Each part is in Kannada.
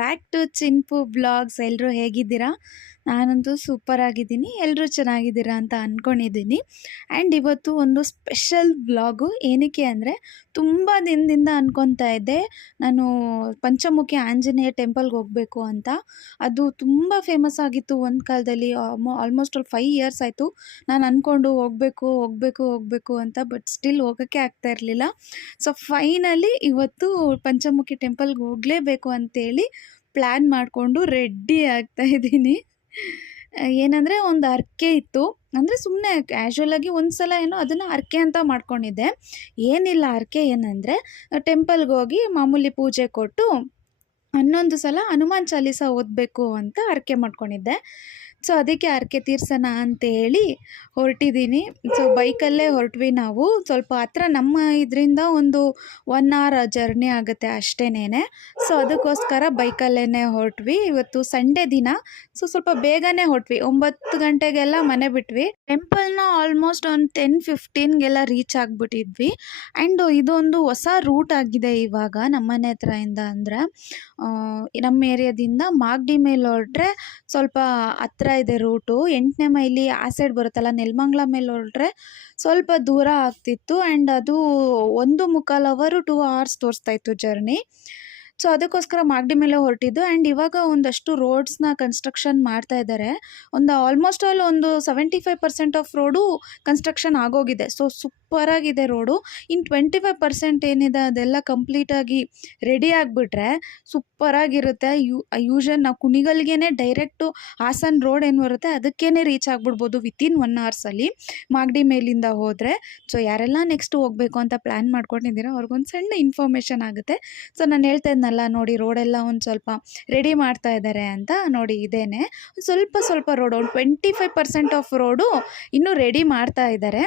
Back to ಚಿನ್ಪು blogs. ಎಲ್ಲರೂ ಹೇಗಿದ್ದೀರಾ? ನಾನಂತೂ ಸೂಪರ್ ಆಗಿದ್ದೀನಿ. ಎಲ್ಲರೂ ಚೆನ್ನಾಗಿದ್ದೀರಾ ಅಂತ ಅಂದ್ಕೊಂಡಿದ್ದೀನಿ. ಆ್ಯಂಡ್ ಇವತ್ತು ಒಂದು ಸ್ಪೆಷಲ್ ವ್ಲಾಗು. ಏನಕ್ಕೆ ಅಂದರೆ, ತುಂಬ ದಿನದಿಂದ ಅಂದ್ಕೊತಾ ಇದ್ದೆ ನಾನು ಪಂಚಮುಖಿ ಆಂಜನೇಯ ಟೆಂಪಲ್ಗೆ ಹೋಗಬೇಕು ಅಂತ. ಅದು ತುಂಬ ಫೇಮಸ್ ಆಗಿತ್ತು ಒಂದು ಕಾಲದಲ್ಲಿ. ಆಲ್ಮೋಸ್ಟ್ 5 ಇಯರ್ಸ್ ಆಯಿತು ನಾನು ಅಂದ್ಕೊಂಡು ಹೋಗಬೇಕು ಅಂತ. ಬಟ್ ಸ್ಟಿಲ್ ಹೋಗೋಕ್ಕೆ ಆಗ್ತಾ ಇರಲಿಲ್ಲ. ಸೊ ಫೈನಲಿ ಇವತ್ತು ಪಂಚಮುಖಿ ಟೆಂಪಲ್ಗೆ ಹೋಗಲೇಬೇಕು ಅಂತೇಳಿ ಪ್ಲ್ಯಾನ್ ಮಾಡಿಕೊಂಡು ರೆಡಿ ಆಗ್ತಾ ಇದ್ದೀನಿ. ಏನಂದರೆ ಒಂದು ಹರಕೆ ಇತ್ತು. ಅಂದರೆ ಸುಮ್ಮನೆ ಕ್ಯಾಶುವಲಾಗಿ ಒಂದು ಸಲ ಏನೋ ಅದನ್ನು ಹರಕೆ ಅಂತ ಮಾಡ್ಕೊಂಡಿದ್ದೆ. ಏನಿಲ್ಲ, ಹರಕೆ ಏನಂದರೆ ಟೆಂಪಲ್ಗೆ ಹೋಗಿ ಮಾಮೂಲಿ ಪೂಜೆ ಕೊಟ್ಟು 11 ಸಲ ಹನುಮಾನ್ ಚಾಲೀಸ ಓದಬೇಕು ಅಂತ ಹರಕೆ ಮಾಡ್ಕೊಂಡಿದ್ದೆ. ಸೊ ಅದಕ್ಕೆ ಹರಕೆ ತೀರ್ಸೋಣ ಅಂತೇಳಿ ಹೊರಟಿದ್ದೀನಿ. ಸೊ ಬೈಕಲ್ಲೇ ಹೊರಟ್ವಿ ನಾವು. ಸ್ವಲ್ಪ ಹತ್ರ ನಮ್ಮ ಇದರಿಂದ ಒಂದು 1 ಅವರ್ ಜರ್ನಿ ಆಗುತ್ತೆ ಅಷ್ಟೇನೇ. ಸೊ ಅದಕ್ಕೋಸ್ಕರ ಬೈಕಲ್ಲೇ ಹೊರಟ್ವಿ. ಇವತ್ತು ಸಂಡೇ ದಿನ. ಸೊ ಸ್ವಲ್ಪ ಬೇಗನೆ ಹೊರಟ್ವಿ. 9 ಗಂಟೆಗೆಲ್ಲ ಮನೆ ಬಿಟ್ವಿ. ಟೆಂಪಲ್ನ ಆಲ್ಮೋಸ್ಟ್ ಒಂದು 10-15ಗೆಲ್ಲ ರೀಚ್ ಆಗಿಬಿಟ್ಟಿದ್ವಿ. ಆ್ಯಂಡ್ ಇದೊಂದು ಹೊಸ ರೂಟ್ ಆಗಿದೆ ಇವಾಗ ನಮ್ಮನೆ ಹತ್ರದಿಂದ. ಅಂದರೆ ನಮ್ಮ ಏರಿಯಾದಿಂದ ಮಾಗಡಿ ಮೇಲೆ ಹೊರಟ್ರೆ ಸ್ವಲ್ಪ ಹತ್ರ ಇದೆ ರೂಟು. 8ನೇ ಮೈಲಿ ಆ ಸೈಡ್ ಬರುತ್ತಲ್ಲ, ನೆಲಮಂಗಲ ಮೇಲೆ ಹೊರಟ್ರೆ ಸ್ವಲ್ಪ ದೂರ ಆಗ್ತಿತ್ತು. ಆ್ಯಂಡ್ ಅದು 1.25 ಅವರ್ 2 ಅವರ್ಸ್ ತೋರಿಸ್ತಾ ಇತ್ತು ಜರ್ನಿ. ಸೊ ಅದಕ್ಕೋಸ್ಕರ ಮಾಗಡಿ ಮೇಲೆ ಹೊರಟಿದ್ದು. ಆ್ಯಂಡ್ ಇವಾಗ ಒಂದಷ್ಟು ರೋಡ್ಸ್ನ ಕನ್ಸ್ಟ್ರಕ್ಷನ್ ಮಾಡ್ತಾ ಇದ್ದಾರೆ. ಆಲ್ಮೋಸ್ಟ್ ಆಲ್ ಒಂದು 75% ಆಫ್ ರೋಡು ಕನ್ಸ್ಟ್ರಕ್ಷನ್ ಆಗೋಗಿದೆ. ಸೊ ಸೂಪರಾಗಿದೆ ರೋಡು. ಇನ್ನು 25% ಏನಿದೆ ಅದೆಲ್ಲ ಕಂಪ್ಲೀಟಾಗಿ ರೆಡಿ ಆಗಿಬಿಟ್ರೆ ಸೂಪರಾಗಿರುತ್ತೆ. ಯೂಶಲ್ ನಾವು ಕುಣಿಗಲ್ಗೆ ಡೈರೆಕ್ಟು ಹಾಸನ್ ರೋಡ್ ಏನು ಬರುತ್ತೆ ಅದಕ್ಕೇ ರೀಚ್ ಆಗಿಬಿಡ್ಬೋದು ವಿತಿನ್ 1 ಅವರ್ಸಲ್ಲಿ ಮಾಗಡಿ ಮೇಲಿಂದ ಹೋದರೆ. ಸೊ ಯಾರೆಲ್ಲ ನೆಕ್ಸ್ಟ್ ಹೋಗಬೇಕು ಅಂತ ಪ್ಲ್ಯಾನ್ ಮಾಡ್ಕೊಂಡಿದ್ದೀರೋ ಅವ್ರಿಗೊಂದು ಸಣ್ಣ ಇನ್ಫಾರ್ಮೇಷನ್ ಆಗುತ್ತೆ. ಸೊ ನಾನು ಹೇಳ್ತಾ ಇದ್ನಲ್ಲ, ನೋಡಿ ರೋಡೆಲ್ಲ ಒಂದು ಸ್ವಲ್ಪ ರೆಡಿ ಮಾಡ್ತಾ ಇದ್ದಾರೆ ಅಂತ. ನೋಡಿ ಇದೇನೆ ಸ್ವಲ್ಪ ರೋಡು, ಒಂದು 25% ಆಫ್ ರೋಡು ಇನ್ನೂ ರೆಡಿ ಮಾಡ್ತಾ ಇದ್ದಾರೆ.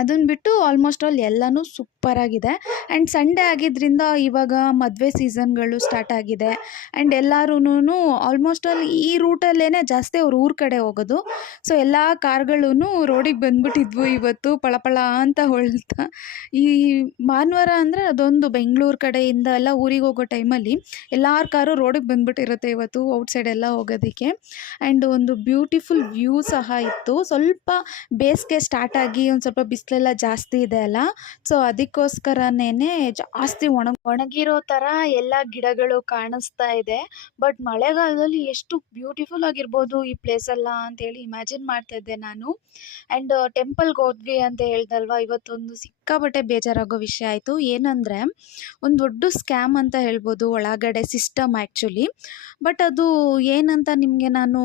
ಅದನ್ನು ಬಿಟ್ಟು ಆಲ್ಮೋಸ್ಟ್ ಆಲ್ ಎಲ್ಲನೂ ಸೂಪರಾಗಿದೆ. ಆ್ಯಂಡ್ ಸಂಡೇ ಆಗಿದ್ದರಿಂದ ಇವಾಗ ಮದುವೆ ಸೀಸನ್ಗಳು ಸ್ಟಾರ್ಟ್ ಆಗಿದೆ. ಆ್ಯಂಡ್ ಎಲ್ಲರೂ ಆಲ್ಮೋಸ್ಟ್ ಆಲ್ ಈ ರೂಟಲ್ಲೇ ಜಾಸ್ತಿ ಅವ್ರ ಊರ ಕಡೆ ಹೋಗೋದು. ಸೊ ಎಲ್ಲ ಕಾರ್ಗಳೂ ರೋಡಿಗೆ ಬಂದ್ಬಿಟ್ಟಿದ್ವು ಇವತ್ತು ಪಳಪಳ ಅಂತ ಹೊಳ್ತಾ. ಈ ಭಾನುವಾರ ಅಂದರೆ ಅದೊಂದು ಬೆಂಗಳೂರು ಕಡೆಯಿಂದ ಎಲ್ಲ ಊರಿಗೆ ಹೋಗೋ ಟೈಮಲ್ಲಿ ಎಲ್ಲರ ಕಾರು ರೋಡಿಗೆ ಬಂದ್ಬಿಟ್ಟಿರುತ್ತೆ ಇವತ್ತು ಔಟ್ಸೈಡ್ ಎಲ್ಲ ಹೋಗೋದಕ್ಕೆ. ಆ್ಯಂಡ್ ಒಂದು ಬ್ಯೂಟಿಫುಲ್ ವ್ಯೂ ಸಹ ಇತ್ತು. ಸ್ವಲ್ಪ ಬೇಸಿಗೆ ಸ್ಟಾರ್ಟ್ ಆಗಿ ಒಂದು ಸ್ವಲ್ಪ ಬಿಸಿಲೆಲ್ಲ ಜಾಸ್ತಿ ಇದೆ ಅಲ್ಲ, ಸೊ ಅದಕ್ಕೋಸ್ಕರನೇ ಜಾಸ್ತಿ ಒಣಗಿರೋ ಥರ ಎಲ್ಲ ಗಿಡಗಳು ಕಾಣಿಸ್ತಾ ಇದೆ. ಬಟ್ ಮಳೆಗಾಲದಲ್ಲಿ ಎಷ್ಟು ಬ್ಯೂಟಿಫುಲ್ ಆಗಿರ್ಬೋದು ಈ ಪ್ಲೇಸ್ ಎಲ್ಲ ಅಂತೇಳಿ ಇಮ್ಯಾಜಿನ್ ಮಾಡ್ತಾ ಇದ್ದೆ ನಾನು. ಆ್ಯಂಡ್ ಟೆಂಪಲ್ಗೆ ಹೋದ್ವಿ ಅಂತ ಹೇಳ್ದಲ್ವ, ಇವತ್ತೊಂದು ಸಿಕ್ಕಾಪಟ್ಟೆ ಬೇಜಾರಾಗೋ ವಿಷಯ ಆಯಿತು. ಏನಂದರೆ ಒಂದು ದೊಡ್ಡ ಸ್ಕ್ಯಾಮ್ ಅಂತ ಹೇಳ್ಬೋದು ಒಳಗಡೆ ಸಿಸ್ಟಮ್ ಆ್ಯಕ್ಚುಲಿ. ಬಟ್ ಅದು ಏನಂತ ನಿಮಗೆ ನಾನು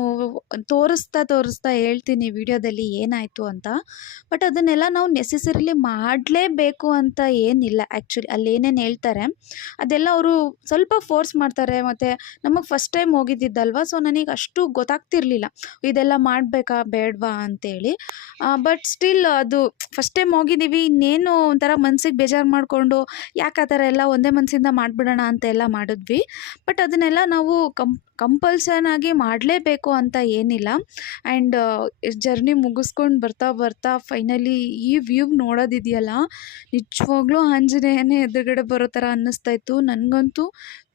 ತೋರಿಸ್ತಾ ಹೇಳ್ತೀನಿ ವಿಡಿಯೋದಲ್ಲಿ ಏನಾಯಿತು ಅಂತ. ಬಟ್ ಅದನ್ನೆಲ್ಲ ನಾವು ನೆಸೆಸರಿಲಿ ಮಾಡಲೇಬೇಕು ಅಂತ ಏನಿಲ್ಲ. ಆ್ಯಕ್ಚುಲಿ ಅಲ್ಲಿ ಏನೇನು ಹೇಳ್ತಾರೆ ಅದೆಲ್ಲ ಅವರು ಸ್ವಲ್ಪ ಫೋರ್ಸ್ ಮಾಡ್ತಾರೆ. ಮತ್ತು ನಮಗೆ ಫಸ್ಟ್ ಟೈಮ್ ಹೋಗಿದ್ದಿದ್ದಲ್ವ, ಸೊ ನನಗೆ ಅಷ್ಟು ಗೊತ್ತಾಗ್ತಿರ್ಲಿಲ್ಲ ಇದೆಲ್ಲ ಮಾಡಬೇಕಾ ಬೇಡವಾ ಅಂತೇಳಿ. ಬಟ್ ಸ್ಟಿಲ್ ಅದು ಫಸ್ಟ್ ಟೈಮ್ ಹೋಗಿದ್ದೀವಿ, ಇನ್ನೇನು ಒಂಥರ ಮನ್ಸಿಗೆ ಬೇಜಾರು ಮಾಡಿಕೊಂಡು ಯಾಕೆ ಆ ಥರ ಎಲ್ಲ ಒಂದೇ ಮನಸ್ಸಿಂದ ಮಾಡಿಬಿಡೋಣ ಅಂತೆಲ್ಲ ಮಾಡಿದ್ವಿ. ಬಟ್ ಅದನ್ನೆಲ್ಲ ನಾವು ಕಂಪಲ್ಸನ್ ಆಗಿ ಮಾಡಲೇಬೇಕು ಅಂತ ಏನಿಲ್ಲ. ಆ್ಯಂಡ್ ಜರ್ನಿ ಮುಗಿಸ್ಕೊಂಡು ಬರ್ತಾ ಫೈನಲಿ ಈ ವ್ಯೂ ನೋಡೋದಿದೆಯಲ್ಲ, ನಿಜವಾಗ್ಲೂ ಆಂಜನೇಯನೇ ಎದುರುಗಡೆ ಬರೋ ಥರ ಅನ್ನಿಸ್ತಾ ಇತ್ತು. ನನಗಂತೂ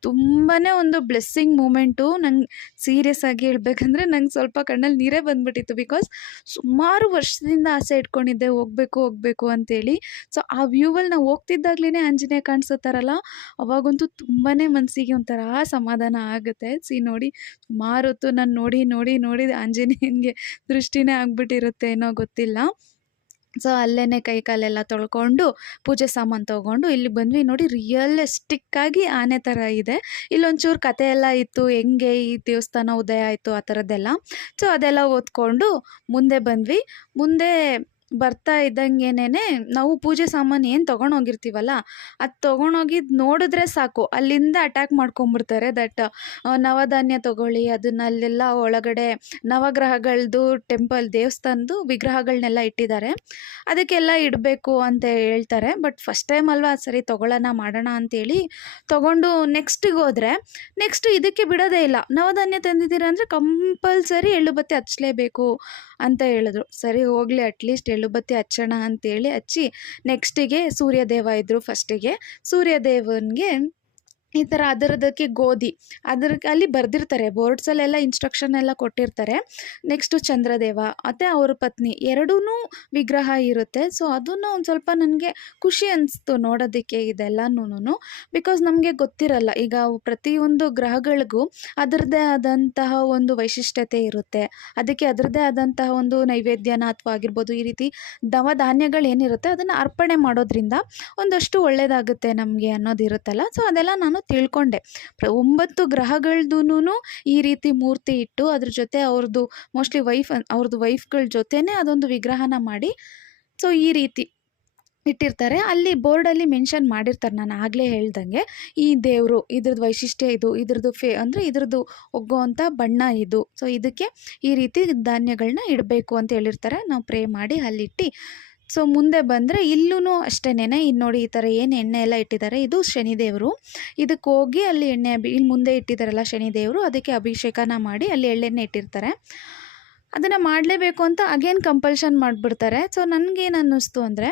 ತುಂಬಾ ಒಂದು ಬ್ಲೆಸ್ಸಿಂಗ್ ಮೂಮೆಂಟು. ನಂಗೆ ಸೀರಿಯಸ್ ಆಗಿ ಹೇಳ್ಬೇಕಂದ್ರೆ ನಂಗೆ ಸ್ವಲ್ಪ ಕಣ್ಣಲ್ಲಿ ನೀರೇ ಬಂದುಬಿಟ್ಟಿತ್ತು. ಬಿಕಾಸ್ ಸುಮಾರು ವರ್ಷದಿಂದ ಆಸೆ ಇಟ್ಕೊಂಡಿದ್ದೆ ಹೋಗಬೇಕು ಅಂತೇಳಿ. ಸೊ ಆ ವ್ಯೂವಲ್ಲಿ ನಾವು ಹೋಗ್ತಿದ್ದಾಗ್ಲೇ ಆಂಜನೇಯ ಕಾಣಿಸೋತಾರಲ್ಲ, ಅವಾಗಂತೂ ತುಂಬಾ ಮನಸ್ಸಿಗೆ ಒಂಥರ ಸಮಾಧಾನ ಆಗುತ್ತೆ. ನೋಡಿ ಸುಮಾರು ಹೊತ್ತು ನಾನು ನೋಡಿ ಆಂಜನೇಯನಿಗೆ ದೃಷ್ಟಿನೇ ಆಗಿಬಿಟ್ಟಿರುತ್ತೆ ಏನೋ ಗೊತ್ತಿಲ್ಲ. ಸೊ ಅಲ್ಲೇ ಕೈ ಕಾಲೆಲ್ಲ ತೊಳ್ಕೊಂಡು ಪೂಜೆ ಸಾಮಾನು ತೊಗೊಂಡು ಇಲ್ಲಿಗೆ ಬಂದ್ವಿ. ನೋಡಿ ರಿಯಲಿಸ್ಟಿಕ್ಕಾಗಿ ಆನೆ ಥರ ಇದೆ. ಇಲ್ಲೊಂಚೂರು ಕತೆ ಎಲ್ಲ ಇತ್ತು, ಹೆಂಗೆ ಈ ದೇವಸ್ಥಾನ ಉದಯ ಆಯಿತು ಆ ಥರದ್ದೆಲ್ಲ. ಸೊ ಅದೆಲ್ಲ ಓದ್ಕೊಂಡು ಮುಂದೆ ಬಂದ್ವಿ. ಮುಂದೆ ಬರ್ತಾ ಇದ್ದಂಗೆನೇ ನಾವು ಪೂಜೆ ಸಾಮಾನು ಏನು ತೊಗೊಂಡೋಗಿರ್ತೀವಲ್ಲ ಅದು ತೊಗೊಂಡೋಗಿದ್ದು ನೋಡಿದ್ರೆ ಸಾಕು ಅಲ್ಲಿಂದ ಅಟ್ಯಾಕ್ ಮಾಡ್ಕೊಂಬಿಡ್ತಾರೆ. ದಟ್ ನವಧಾನ್ಯ ತೊಗೊಳ್ಳಿ, ಅದನ್ನ ಅಲ್ಲೆಲ್ಲ ಒಳಗಡೆ ನವಗ್ರಹಗಳದ್ದು ಟೆಂಪಲ್ ದೇವಸ್ಥಾನದ್ದು ವಿಗ್ರಹಗಳನ್ನೆಲ್ಲ ಇಟ್ಟಿದ್ದಾರೆ, ಅದಕ್ಕೆಲ್ಲ ಇಡಬೇಕು ಅಂತ ಹೇಳ್ತಾರೆ. ಬಟ್ ಫಸ್ಟ್ ಟೈಮ್ ಅಲ್ವಾ, ಸರಿ ತೊಗೊಳ್ಳೋಣ ಮಾಡೋಣ ಅಂತೇಳಿ ತೊಗೊಂಡು ನೆಕ್ಸ್ಟಿಗೆ ಹೋದರೆ ನೆಕ್ಸ್ಟ್ ಇದಕ್ಕೆ ಬಿಡೋದೇ ಇಲ್ಲ. ನವಧಾನ್ಯ ತಂದಿದ್ದೀರ ಅಂದರೆ ಕಂಪಲ್ಸರಿ ಎಳ್ಳು ಬತ್ತಿ ಹಚ್ಚಲೇಬೇಕು ಅಂತ ಹೇಳಿದ್ರು. ಸರಿ ಹೋಗಲಿ ಅಟ್ಲೀಸ್ಟ್ ಎಳ್ಳು ಬತ್ತಿ ಹಚ್ಚೋಣ ಅಂತೇಳಿ ಹಚ್ಚಿ ನೆಕ್ಸ್ಟಿಗೆ ಸೂರ್ಯದೇವ ಇದ್ದರು. ಫಸ್ಟಿಗೆ ಸೂರ್ಯದೇವನಿಗೆ ಈ ಥರ ಅದರದಕ್ಕೆ ಗೋಧಿ ಅಲ್ಲಿ ಬರೆದಿರ್ತಾರೆ ಬೋರ್ಡ್ಸಲ್ಲೆಲ್ಲ ಇನ್ಸ್ಟ್ರಕ್ಷನ್ ಎಲ್ಲ ಕೊಟ್ಟಿರ್ತಾರೆ. ನೆಕ್ಸ್ಟು ಚಂದ್ರದೇವ ಮತ್ತು ಅವ್ರ ಪತ್ನಿ ಎರಡೂ ವಿಗ್ರಹ ಇರುತ್ತೆ. ಸೊ ಅದನ್ನು ಒಂದು ಸ್ವಲ್ಪ ನನಗೆ ಖುಷಿ ಅನಿಸ್ತು ನೋಡೋದಕ್ಕೆ ಇದೆಲ್ಲನೂ. ಬಿಕಾಸ್ ನಮಗೆ ಗೊತ್ತಿರಲ್ಲ, ಈಗ ಪ್ರತಿಯೊಂದು ಗ್ರಹಗಳಿಗೂ ಅದರದ್ದೇ ಆದಂತಹ ಒಂದು ವೈಶಿಷ್ಟ್ಯತೆ ಇರುತ್ತೆ. ಅದಕ್ಕೆ ಅದರದ್ದೇ ಆದಂತಹ ಒಂದು ನೈವೇದ್ಯನ ಅಥವಾ ಆಗಿರ್ಬೋದು, ಈ ರೀತಿ ನವಧಾನ್ಯಗಳೇನಿರುತ್ತೆ ಅದನ್ನು ಅರ್ಪಣೆ ಮಾಡೋದ್ರಿಂದ ಒಂದಷ್ಟು ಒಳ್ಳೆಯದಾಗುತ್ತೆ ನಮಗೆ ಅನ್ನೋದಿರುತ್ತಲ್ಲ. ಸೊ ಅದೆಲ್ಲ ನಾನು ತಿಳ್ಕೊಂಡೆ. 9 ಗ್ರಹಗಳ್ದೂ ಈ ರೀತಿ ಮೂರ್ತಿ ಇಟ್ಟು ಅದ್ರ ಜೊತೆ ಅವ್ರದ್ದು ಮೋಸ್ಟ್ಲಿ ಅವ್ರದ್ದು ವೈಫ್ಗಳ ಜೊತೆನೇ ಅದೊಂದು ವಿಗ್ರಹನ ಮಾಡಿ ಸೊ ಈ ರೀತಿ ಇಟ್ಟಿರ್ತಾರೆ. ಅಲ್ಲಿ ಬೋರ್ಡಲ್ಲಿ ಮೆನ್ಷನ್ ಮಾಡಿರ್ತಾರೆ, ನಾನು ಆಗಲೇ ಹೇಳ್ದಂಗೆ ಈ ದೇವರು ಇದ್ರದ್ದು ವೈಶಿಷ್ಟ್ಯ ಇದು, ಇದ್ರದ್ದು ಅಂದರೆ ಇದ್ರದ್ದು ಒಗ್ಗುವಂಥ ಬಣ್ಣ ಇದು, ಸೊ ಇದಕ್ಕೆ ಈ ರೀತಿ ಧಾನ್ಯಗಳನ್ನ ಇಡಬೇಕು ಅಂತ ಹೇಳಿರ್ತಾರೆ. ನಾವು ಪ್ರೇ ಮಾಡಿ ಅಲ್ಲಿಟ್ಟು ಸೊ ಮುಂದೆ ಬಂದರೆ ಇಲ್ಲೂ ಅಷ್ಟೇನೆ. ಇಲ್ಲಿ ನೋಡಿ ಈ ಥರ ಏನು ಎಣ್ಣೆ ಎಲ್ಲ ಇಟ್ಟಿದ್ದಾರೆ, ಇದು ಶನಿದೇವರು. ಇದಕ್ಕೆ ಹೋಗಿ ಅಲ್ಲಿ ಇಲ್ಲಿ ಮುಂದೆ ಇಟ್ಟಿದ್ದಾರಲ್ಲ ಶನಿದೇವರು, ಅದಕ್ಕೆ ಅಭಿಷೇಕನ ಮಾಡಿ ಅಲ್ಲಿ ಎಳ್ಳೆಣ್ಣೆ ಇಟ್ಟಿರ್ತಾರೆ. ಅದನ್ನು ಮಾಡಲೇಬೇಕು ಅಂತ ಅಗೇನ್ ಕಂಪಲ್ಷನ್ ಮಾಡಿಬಿಡ್ತಾರೆ. ಸೊ ನನಗೇನು ಅನ್ನಿಸ್ತು ಅಂದರೆ,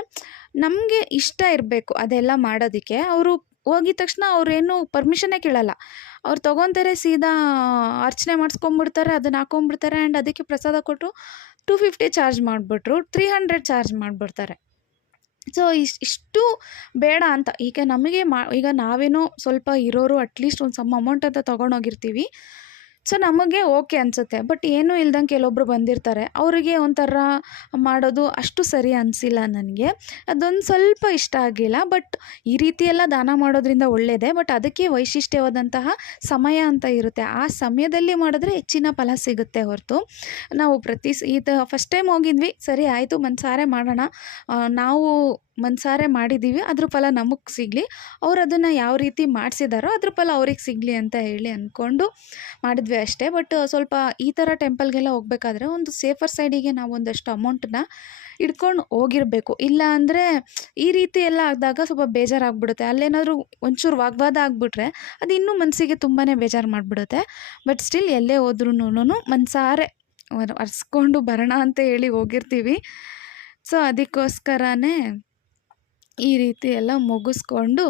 ನಮಗೆ ಇಷ್ಟ ಇರಬೇಕು ಅದೆಲ್ಲ ಮಾಡೋದಕ್ಕೆ. ಅವರು ಹೋಗಿದ ತಕ್ಷಣ ಅವ್ರೇನು ಪರ್ಮಿಷನ್ನೇ ಕೇಳಲ್ಲ, ಅವ್ರು ತೊಗೊತಾರೆ ಸೀದಾ ಅರ್ಚನೆ ಮಾಡಿಸ್ಕೊಂಬಿಡ್ತಾರೆ, ಅದನ್ನು ಹಾಕೊಂಡ್ಬಿಡ್ತಾರೆ. ಆ್ಯಂಡ್ ಅದಕ್ಕೆ ಪ್ರಸಾದ ಕೊಟ್ಟು 250 ಚಾರ್ಜ್ ಮಾಡಿಬಿಟ್ರು, 300 ಚಾರ್ಜ್ ಮಾಡಿಬಿಡ್ತಾರೆ. ಸೊ ಇಷ್ಟು ಬೇಡ ಅಂತ. ಈಗ ನಮಗೆ ಈಗ ನಾವೇನೋ ಸ್ವಲ್ಪ ಇರೋರು ಅಟ್ಲೀಸ್ಟ್ ಒಂದು ಸಮ್ ಅಮೌಂಟ್ ಅಂತ ತೊಗೊಂಡೋಗಿರ್ತೀವಿ. ಸೊ ನಮಗೆ ಓಕೆ ಅನಿಸುತ್ತೆ. ಬಟ್ ಏನೂ ಇಲ್ದಂಗೆ ಕೆಲವೊಬ್ಬರು ಬಂದಿರ್ತಾರೆ, ಅವರಿಗೆ ಒಂಥರ ಮಾಡೋದು ಅಷ್ಟು ಸರಿ ಅನಿಸಿಲ್ಲ ನನಗೆ. ಅದೊಂದು ಸ್ವಲ್ಪ ಇಷ್ಟ ಆಗಲಿಲ್ಲ. ಬಟ್ ಈ ರೀತಿಯೆಲ್ಲ ದಾನ ಮಾಡೋದ್ರಿಂದ ಒಳ್ಳೆಯದೇ. ಬಟ್ ಅದಕ್ಕೆ ವೈಶಿಷ್ಟ್ಯವಾದಂತಹ ಸಮಯ ಅಂತ ಇರುತ್ತೆ. ಆ ಸಮಯದಲ್ಲಿ ಮಾಡಿದ್ರೆ ಹೆಚ್ಚಿನ ಫಲ ಸಿಗುತ್ತೆ ಹೊರತು ನಾವು ಫಸ್ಟ್ ಟೈಮ್ ಹೋಗಿದ್ವಿ, ಸರಿ ಆಯಿತು ಮನಸಾರೆ ಮಾಡೋಣ, ನಾವು ಮನಸಾರೆ ಮಾಡಿದ್ದೀವಿ, ಅದ್ರ ಫಲ ನಮಗೆ ಸಿಗಲಿ, ಅವ್ರು ಅದನ್ನು ಯಾವ ರೀತಿ ಮಾಡಿಸಿದಾರೋ ಅದ್ರ ಫಲ ಅವ್ರಿಗೆ ಸಿಗಲಿ ಅಂತ ಹೇಳಿ ಅಂದ್ಕೊಂಡು ಮಾಡಿದ್ವಿ ಅಷ್ಟೇ. ಬಟ್ ಸ್ವಲ್ಪ ಈ ಥರ ಟೆಂಪಲ್ಗೆಲ್ಲ ಹೋಗ್ಬೇಕಾದ್ರೆ ಒಂದು ಸೇಫರ್ ಸೈಡಿಗೆ ನಾವು ಒಂದಷ್ಟು ಅಮೌಂಟನ್ನ ಇಟ್ಕೊಂಡು ಹೋಗಿರಬೇಕು. ಇಲ್ಲ ಅಂದರೆ ಈ ರೀತಿ ಎಲ್ಲ ಆದಾಗ ಸ್ವಲ್ಪ ಬೇಜಾರಾಗ್ಬಿಡುತ್ತೆ. ಅಲ್ಲೇನಾದರೂ ಒಂಚೂರು ವಾಗ್ವಾದ ಆಗಿಬಿಟ್ರೆ ಅದು ಇನ್ನೂ ಮನಸ್ಸಿಗೆ ತುಂಬಾ ಬೇಜಾರು ಮಾಡಿಬಿಡುತ್ತೆ. ಬಟ್ ಸ್ಟಿಲ್ ಎಲ್ಲೇ ಹೋದ್ರೂ ಮನಸಾರೆ ಅರ್ಸ್ಕೊಂಡು ಬರೋಣ ಅಂತ ಹೇಳಿ ಹೋಗಿರ್ತೀವಿ. ಸೊ ಅದಕ್ಕೋಸ್ಕರನೇ ಈ ರೀತಿ ಎಲ್ಲ ಮುಗಿಸ್ಕೊಂಡು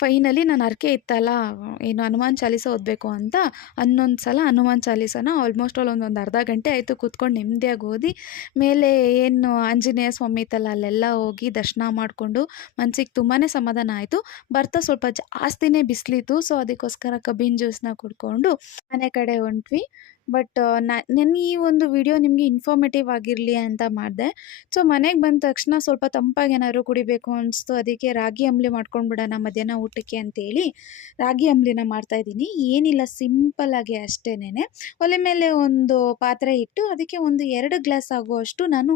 ಫೈನಲಿ ನಾನು ಹರಕೆ ಇತ್ತಲ್ಲ, ಏನು ಹನುಮಾನ್ ಚಾಲೀಸ ಓದಬೇಕು ಅಂತ 11 ಸಲ ಹನುಮಾನ್ ಚಾಲೀಸನ ಆಲ್ಮೋಸ್ಟ್ ಒಂದು ಅರ್ಧ ಗಂಟೆ ಆಯಿತು ಕೂತ್ಕೊಂಡು ನೆಮ್ಮದಿಯಾಗಿ ಓದಿ. ಮೇಲೆ ಏನು ಆಂಜನೇಯ ಸ್ವಾಮಿ ಇತ್ತಲ್ಲ ಅಲ್ಲೆಲ್ಲ ಹೋಗಿ ದರ್ಶನ ಮಾಡಿಕೊಂಡು ಮನಸ್ಸಿಗೆ ತುಂಬಾ ಸಮಾಧಾನ ಆಯಿತು. ಬರ್ತಾ ಸ್ವಲ್ಪ ಜಾಸ್ತಿನೇ ಬಿಸಿಲಿತ್ತು. ಸೊ ಅದಕ್ಕೋಸ್ಕರ ಕಬ್ಬಿನ ಜ್ಯೂಸನ್ನ ಕುಡ್ಕೊಂಡು ಮನೆ ಕಡೆ ಹೊಂಟ್ವಿ. ಬಟ್ ನನ್ನ ಈ ಒಂದು ವಿಡಿಯೋ ನಿಮಗೆ ಇನ್ಫಾರ್ಮೇಟಿವ್ ಆಗಿರಲಿ ಅಂತ ಮಾಡಿದೆ. ಸೊ ಮನೆಗೆ ಬಂದ ತಕ್ಷಣ ಸ್ವಲ್ಪ ತಂಪಾಗಿ ಏನಾದ್ರು ಕುಡಿಬೇಕು ಅನಿಸ್ತು. ಅದಕ್ಕೆ ರಾಗಿ ಅಂಬಲಿ ಮಾಡ್ಕೊಂಡ್ಬಿಡೋಣ ಮಧ್ಯಾಹ್ನ ಊಟಕ್ಕೆ ಅಂತೇಳಿ ರಾಗಿ ಅಂಬಲಿನ ಮಾಡ್ತಾಯಿದ್ದೀನಿ. ಏನಿಲ್ಲ, ಸಿಂಪಲ್ಲಾಗಿ ಅಷ್ಟೇನೆ. ಒಲೆ ಮೇಲೆ ಒಂದು ಪಾತ್ರೆ ಇಟ್ಟು ಅದಕ್ಕೆ ಒಂದು 2 ಗ್ಲಾಸ್ ಆಗುವಷ್ಟು ನಾನು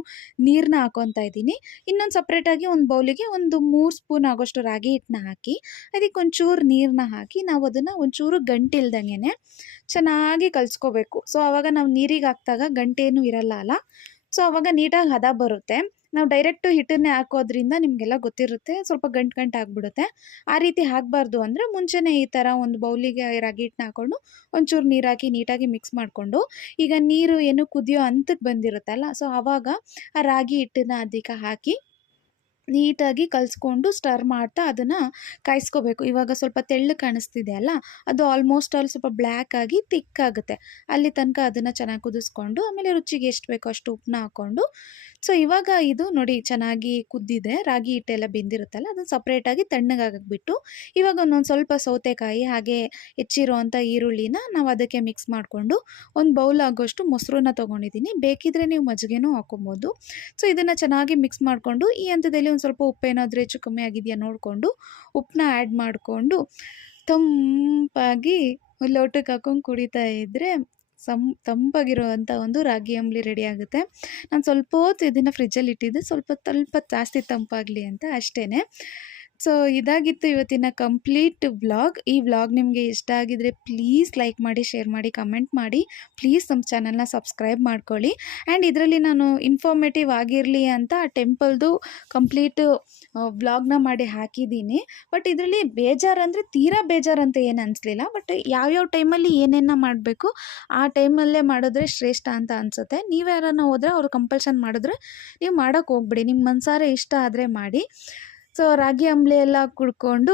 ನೀರನ್ನ ಹಾಕ್ಕೊತಾ ಇದ್ದೀನಿ. ಇನ್ನೊಂದು ಸಪ್ರೇಟಾಗಿ ಒಂದು ಬೌಲಿಗೆ ಒಂದು 3 ಸ್ಪೂನ್ ಆಗೋಷ್ಟು ರಾಗಿ ಹಿಟ್ಟನ್ನ ಹಾಕಿ ಅದಕ್ಕೆ ಒಂಚೂರು ನೀರನ್ನ ಹಾಕಿ ನಾವು ಅದನ್ನು ಒಂಚೂರು ಗಂಟಿಲ್ದಂಗೆ ಚೆನ್ನಾಗಿ ಕಲಿಸ್ಕೋಬೇಕು. ಸೊ ಆವಾಗ ನಾವು ನೀರಿಗೆ ಹಾಕಿದಾಗ ಗಂಟೇನೂ ಇರಲ್ಲ ಅಲ್ಲ, ಸೊ ಆವಾಗ ನೀಟಾಗಿ ಹದ ಬರುತ್ತೆ. ನಾವು ಡೈರೆಕ್ಟು ಹಿಟ್ಟನ್ನೇ ಹಾಕೋದ್ರಿಂದ ನಿಮಗೆಲ್ಲ ಗೊತ್ತಿರುತ್ತೆ, ಸ್ವಲ್ಪ ಗಂಟು ಆಗಿಬಿಡುತ್ತೆ. ಆ ರೀತಿ ಹಾಕಬಾರ್ದು ಅಂದರೆ ಮುಂಚೆನೇ ಈ ಥರ ಒಂದು ಬೌಲಿಗೆ ರಾಗಿ ಹಿಟ್ಟನ್ನ ಹಾಕ್ಕೊಂಡು ಒಂಚೂರು ನೀರು ಹಾಕಿ ನೀಟಾಗಿ ಮಿಕ್ಸ್ ಮಾಡಿಕೊಂಡು, ಈಗ ನೀರು ಏನು ಕುದಿಯೋ ಹಂತಕ್ಕೆ ಬಂದಿರುತ್ತಲ್ಲ, ಸೊ ಆವಾಗ ಆ ರಾಗಿ ಹಿಟ್ಟನ್ನು ಅದಕ್ಕೆ ಹಾಕಿ ನೀಟಾಗಿ ಕಲಿಸ್ಕೊಂಡು ಸ್ಟರ್ ಮಾಡ್ತಾ ಅದನ್ನು ಕಾಯಿಸ್ಕೋಬೇಕು. ಇವಾಗ ಸ್ವಲ್ಪ ತೆಳ್ಳಗೆ ಕಾಣಿಸ್ತಿದೆ ಅಲ್ಲ, ಅದು ಆಲ್ಮೋಸ್ಟ್ ಅಲ್ಲಿ ಸ್ವಲ್ಪ ಬ್ಲ್ಯಾಕ್ ಆಗಿ ತಿಕ್ಕಾಗುತ್ತೆ. ಅಲ್ಲಿ ತನಕ ಅದನ್ನು ಚೆನ್ನಾಗಿ ಕುದಿಸ್ಕೊಂಡು ಆಮೇಲೆ ರುಚಿಗೆ ಎಷ್ಟು ಬೇಕೋ ಅಷ್ಟು ಉಪ್ಪನ್ನ ಹಾಕ್ಕೊಂಡು, ಸೊ ಇವಾಗ ಇದು ನೋಡಿ ಚೆನ್ನಾಗಿ ಕುದ್ದಿದೆ, ರಾಗಿ ಹಿಟ್ಟೆಲ್ಲ ಬೆಂದಿರುತ್ತಲ್ಲ ಅದನ್ನು ಸಪ್ರೇಟಾಗಿ ತಣ್ಣಗಾಗಬಿಟ್ಟು ಇವಾಗ ಒಂದೊಂದು ಸ್ವಲ್ಪ ಸೌತೆಕಾಯಿ ಹಾಗೆ ಹೆಚ್ಚಿರೋವಂಥ ಈರುಳ್ಳಿನ ನಾವು ಅದಕ್ಕೆ ಮಿಕ್ಸ್ ಮಾಡಿಕೊಂಡು ಒಂದು ಬೌಲ್ ಆಗೋಷ್ಟು ಮೊಸರನ್ನ ತೊಗೊಂಡಿದ್ದೀನಿ. ಬೇಕಿದ್ರೆ ನೀವು ಮಜ್ಜಿಗೆನೂ ಹಾಕೊಬೋದು. ಸೊ ಇದನ್ನು ಚೆನ್ನಾಗಿ ಮಿಕ್ಸ್ ಮಾಡಿಕೊಂಡು ಈ ಹಂತದಲ್ಲಿ ಒಂದು ಸ್ವಲ್ಪ ಉಪ್ಪೇನಾದರೂ ಹೆಚ್ಚು ಕಮ್ಮಿ ಆಗಿದೆಯಾ ನೋಡಿಕೊಂಡು ಉಪ್ಪನ್ನ ಆ್ಯಡ್ ಮಾಡಿಕೊಂಡು ತಂಪಾಗಿ ಲೋಟಕ್ಕೆ ಹಾಕೊಂಡು ಕುಡಿತಾ ಇದ್ದರೆ ತಂಪಾಗಿರುವಂಥ ಒಂದು ರಾಗಿ ಅಂಬಲಿ ರೆಡಿ ಆಗುತ್ತೆ. ನಾನು ಸ್ವಲ್ಪ ಹೊತ್ತು ಇದನ್ನು ಫ್ರಿಜ್ಜಲ್ಲಿ ಇಟ್ಟಿದ್ದೆ, ಸ್ವಲ್ಪ ಜಾಸ್ತಿ ತಂಪಾಗಲಿ ಅಂತ ಅಷ್ಟೇ. ಸೊ ಇದಾಗಿತ್ತು ಇವತ್ತಿನ ಕಂಪ್ಲೀಟ್ ವ್ಲಾಗ್. ಈ ವ್ಲಾಗ್ ನಿಮಗೆ ಇಷ್ಟ ಆಗಿದರೆ ಪ್ಲೀಸ್ ಲೈಕ್ ಮಾಡಿ, ಶೇರ್ ಮಾಡಿ, ಕಮೆಂಟ್ ಮಾಡಿ. ಪ್ಲೀಸ್ ನಮ್ಮ ಚಾನಲ್ನ ಸಬ್ಸ್ಕ್ರೈಬ್ ಮಾಡ್ಕೊಳ್ಳಿ. ಆ್ಯಂಡ್ ಇದರಲ್ಲಿ ನಾನು ಇನ್ಫಾರ್ಮೇಟಿವ್ ಆಗಿರಲಿ ಅಂತ ಟೆಂಪಲ್ದು ಕಂಪ್ಲೀಟು ವ್ಲಾಗ್ನ ಮಾಡಿ ಹಾಕಿದ್ದೀನಿ. ಬಟ್ ಇದರಲ್ಲಿ ಬೇಜಾರಂದರೆ ತೀರಾ ಬೇಜಾರಂತ ಏನು ಅನಿಸ್ಲಿಲ್ಲ. ಬಟ್ ಯಾವ್ಯಾವ ಟೈಮಲ್ಲಿ ಏನೇನ ಮಾಡಬೇಕು ಆ ಟೈಮಲ್ಲೇ ಮಾಡಿದ್ರೆ ಶ್ರೇಷ್ಠ ಅಂತ ಅನಿಸುತ್ತೆ. ನೀವು ಯಾರನ್ನ ಹೋದರೆ ಅವ್ರು ಕಂಪಲ್ಷನ್ ಮಾಡಿದ್ರೆ ನೀವು ಮಾಡೋಕ್ಕೆ ಹೋಗ್ಬಿಡಿ, ನಿಮ್ಮ ಮನಸಾರೆ ಇಷ್ಟ ಆದರೆ ಮಾಡಿ. ಸೊ ರಾಗಿ ಅಂಬಲಿ ಎಲ್ಲ ಕುಡ್ಕೊಂಡು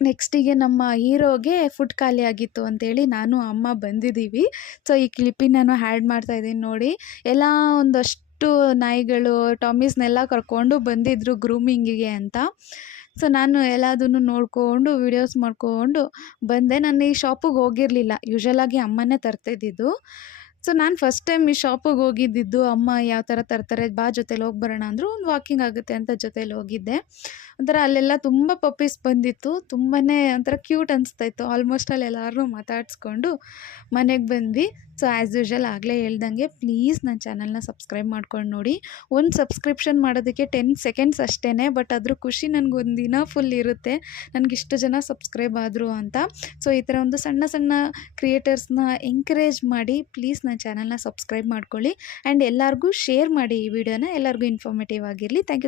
ನೆಕ್ಸ್ಟಿಗೆ ನಮ್ಮ ಹೀರೋಗೆ ಫುಡ್ ಖಾಲಿ ಆಗಿತ್ತು ಅಂತೇಳಿ ನಾನು ಅಮ್ಮ ಬಂದಿದ್ದೀವಿ. ಸೊ ಈ ಕ್ಲಿಪ್ಪಿಂಗ್ ನಾನು ಆ್ಯಡ್ ಮಾಡ್ತಾಯಿದ್ದೀನಿ ನೋಡಿ. ಎಲ್ಲ ಒಂದಷ್ಟು ನಾಯಿಗಳು ಟಾಮೀಸ್ನೆಲ್ಲ ಕರ್ಕೊಂಡು ಬಂದಿದ್ದರು ಗ್ರೂಮಿಂಗಿಗೆ ಅಂತ. ಸೊ ನಾನು ಎಲ್ಲದನ್ನು ನೋಡಿಕೊಂಡು ವೀಡಿಯೋಸ್ ಮಾಡಿಕೊಂಡು ಬಂದೆ. ನಾನು ಈ ಶಾಪಿಗೆ ಹೋಗಿರಲಿಲ್ಲ, ಯೂಶ್ವಲಾಗಿ ಅಮ್ಮನೇ ತರ್ತಿದ್ದಿದ್ದು. ಸೊ ನಾನು ಫಸ್ಟ್ ಟೈಮ್ ಈ ಶಾಪಿಗೆ ಹೋಗಿದ್ದಿದ್ದು. ಅಮ್ಮ ಯಾವ ಥರ ತರ್ತಾರೆ ಬಾ ಜೊತೆಲಿ ಹೋಗಿ ಬರೋಣ ಅಂದರು. ಒಂದು ವಾಕಿಂಗ್ ಆಗುತ್ತೆ ಅಂತ ಜೊತೆಲಿ ಹೋಗಿದ್ದೆ. ಒಂಥರ ಅಲ್ಲೆಲ್ಲ ತುಂಬ ಪಪ್ಪೀಸ್ ಬಂದಿತ್ತು. ತುಂಬಾ ಒಂಥರ ಕ್ಯೂಟ್ ಅನಿಸ್ತಾಯಿತ್ತು. ಆಲ್ಮೋಸ್ಟ್ ಅಲ್ಲಿ ಎಲ್ಲರೂ ಮಾತಾಡಿಸ್ಕೊಂಡು ಮನೆಗೆ ಬಂದ್ವಿ. ಸೊ ಆ್ಯಸ್ ಯೂಶ್ವಲ್ ಆಗಲೇ ಹೇಳ್ದಂಗೆ ಪ್ಲೀಸ್ ನನ್ನ ಚಾನಲ್ನ ಸಬ್ಸ್ಕ್ರೈಬ್ ಮಾಡ್ಕೊಂಡು ನೋಡಿ. ಒಂದು ಸಬ್ಸ್ಕ್ರಿಪ್ಷನ್ ಮಾಡೋದಕ್ಕೆ 10 ಸೆಕೆಂಡ್ಸ್ ಅಷ್ಟೇ, ಬಟ್ ಅದ್ರ ಖುಷಿ ನನಗೊಂದು ದಿನ ಫುಲ್ ಇರುತ್ತೆ, ನನಗಿಷ್ಟು ಜನ ಸಬ್ಸ್ಕ್ರೈಬ್ ಆದರು ಅಂತ. ಸೊ ಈ ಥರ ಒಂದು ಸಣ್ಣ ಸಣ್ಣ ಕ್ರಿಯೇಟರ್ಸ್ನ ಎಂಕರೇಜ್ ಮಾಡಿ ಪ್ಲೀಸ್ ನನ್ನ ಚಾನಲ್ನ ಸಬ್ಸ್ಕ್ರೈಬ್ ಮಾಡ್ಕೊಳ್ಳಿ. ಆ್ಯಂಡ್ ಎಲ್ಲರಿಗೂ ಶೇರ್ ಮಾಡಿ ಈ ವಿಡಿಯೋನ, ಎಲ್ಲರಿಗೂ ಇನ್ಫಾರ್ಮೇಟಿವ್ ಆಗಿರಲಿ. Thank you.